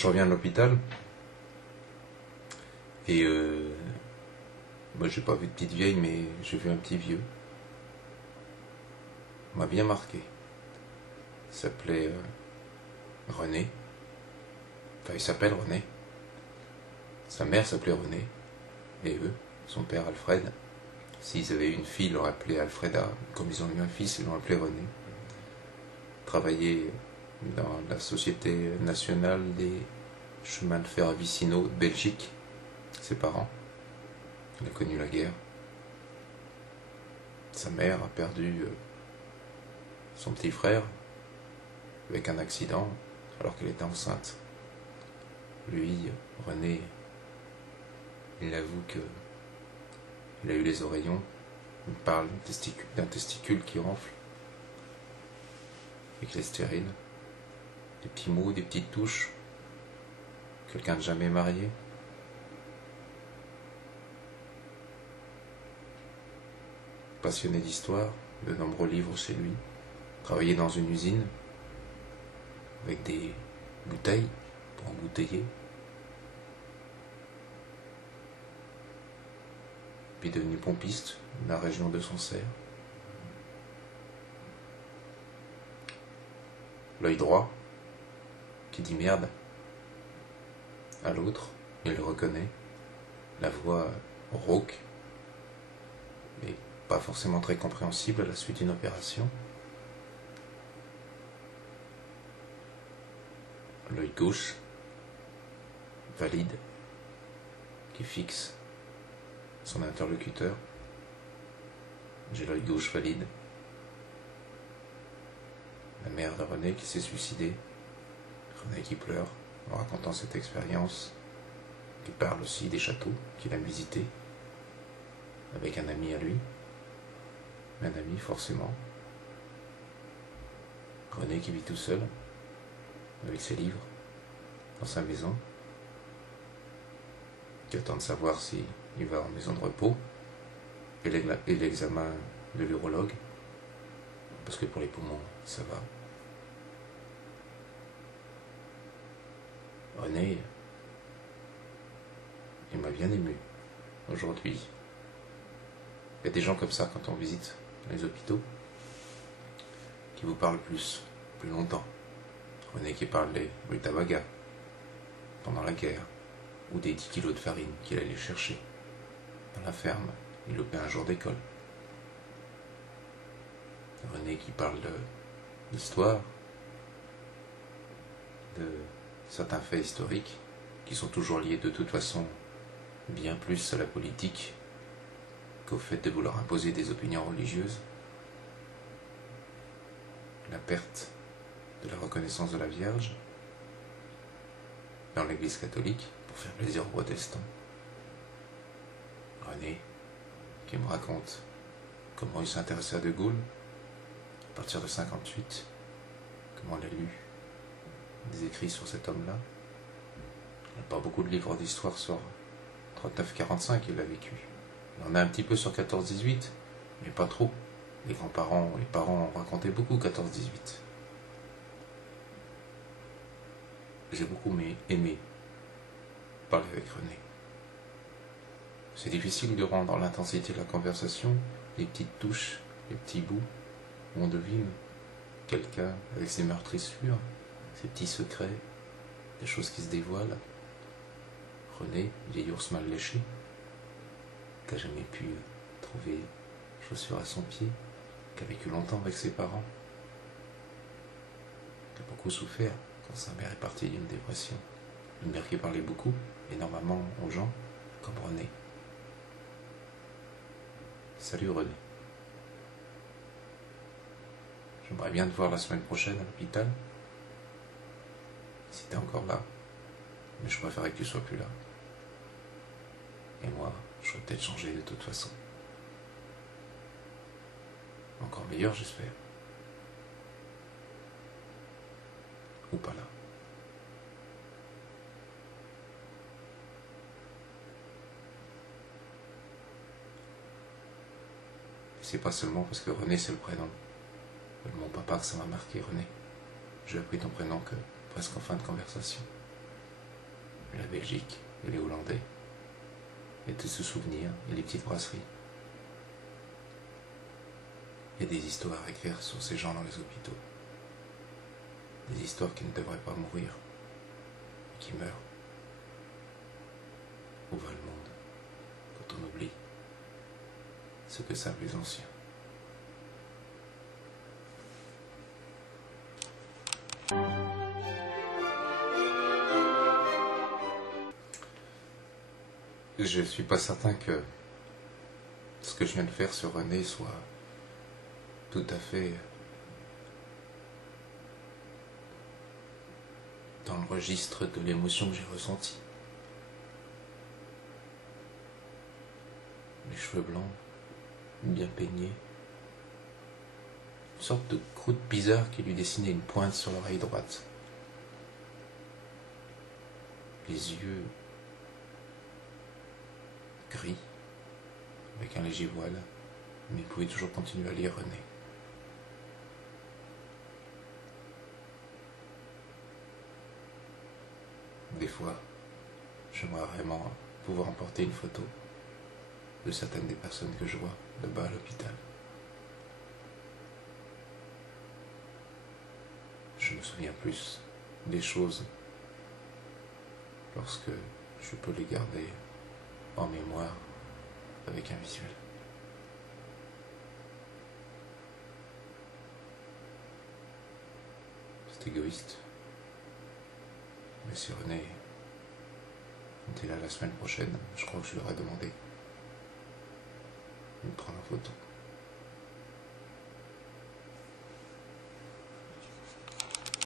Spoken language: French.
Je reviens de l'hôpital et moi j'ai pas vu de petite vieille, mais j'ai vu un petit vieux. Il m'a bien marqué. Il s'appelait René. Enfin, il s'appelle René. Sa mère s'appelait René. Et eux, son père Alfred, s'ils avaient eu une fille, ils l'auraient appelé Alfreda. Comme ils ont eu un fils, ils l'ont appelé René. Travaillait dans la Société nationale des chemins de fer vicinaux de Belgique. Ses parents. Il a connu la guerre. Sa mère a perdu son petit frère avec un accident alors qu'elle était enceinte. Lui, René, il avoue qu'il a eu les oreillons. Il parle d'un testicule qui enfle et qu'il est stérile. Des petits mots, des petites touches. Quelqu'un de jamais marié. Passionné d'histoire, de nombreux livres chez lui. Travaillait dans une usine avec des bouteilles pour embouteiller. Puis devenu pompiste dans la région de Sancerre. L'œil droit qui dit merde à l'autre, il le reconnaît. La voix rauque, mais pas forcément très compréhensible à la suite d'une opération. L'œil gauche, valide, qui fixe son interlocuteur. J'ai l'œil gauche valide. La mère de René qui s'est suicidée. René qui pleure en racontant cette expérience. Qui parle aussi des châteaux qu'il a visités. Avec un ami à lui. Un ami forcément. René qui vit tout seul. Avec ses livres. Dans sa maison. Qui attend de savoir s'il va en maison de repos. Et l'examen de l'urologue. Parce que pour les poumons, ça va. René, il m'a bien ému aujourd'hui. Il y a des gens comme ça quand on visite les hôpitaux qui vous parlent plus longtemps. René qui parle des rutabagas pendant la guerre ou des 10 kilos de farine qu'il allait chercher dans la ferme. Il loupait un jour d'école. René qui parle d'histoire, de certains faits historiques qui sont toujours liés de toute façon bien plus à la politique qu'au fait de vouloir imposer des opinions religieuses. La perte de la reconnaissance de la Vierge dans l'Église catholique pour faire plaisir aux protestants. René qui me raconte comment il s'intéressait à De Gaulle à partir de 58, comment il a lu des écrits sur cet homme-là. Il n'y a pas beaucoup de livres d'histoire sur 39-45, il l'a vécu. Il en a un petit peu sur 14-18, mais pas trop. Les grands-parents, les parents racontaient beaucoup 14-18. J'ai beaucoup aimé parler avec René. C'est difficile de rendre l'intensité de la conversation, les petites touches, les petits bouts, où on devine quelqu'un avec ses meurtrissures, ses petits secrets, des choses qui se dévoilent. René, vieil ours mal léché, qui n'a jamais pu trouver chaussures à son pied, qui a vécu longtemps avec ses parents, qui a beaucoup souffert quand sa mère est partie d'une dépression. Une mère qui parlait beaucoup, énormément aux gens, comme René. Salut René. J'aimerais bien te voir la semaine prochaine à l'hôpital, si t'es encore là, mais je préférerais que tu sois plus là. Et moi, je vais peut-être changer de toute façon. Encore meilleur, j'espère. Ou pas là. Et c'est pas seulement parce que René c'est le prénom de mon papa que ça m'a marqué, René. J'ai appris ton prénom que presque en fin de conversation. la Belgique et les Hollandais, et tous ce souvenir et les petites brasseries. Il y a des histoires à écrire sur ces gens dans les hôpitaux. Des histoires qui ne devraient pas mourir, et qui meurent. Où va le monde quand on oublie ce que savent les anciens? Je suis pas certain que ce que je viens de faire sur René soit tout à fait dans le registre de l'émotion que j'ai ressentie. Les cheveux blancs, bien peignés, une sorte de croûte bizarre qui lui dessinait une pointe sur l'oreille droite. Les yeux gris, avec un léger voile, mais il pouvait toujours continuer à lire René. Des fois, j'aimerais vraiment pouvoir emporter une photo de certaines des personnes que je vois là-bas à l'hôpital. Je me souviens plus des choses lorsque je peux les garder en mémoire avec un visuel. C'est égoïste. Mais si René était là la semaine prochaine, je crois que je lui aurais demandé de me prendre en photo.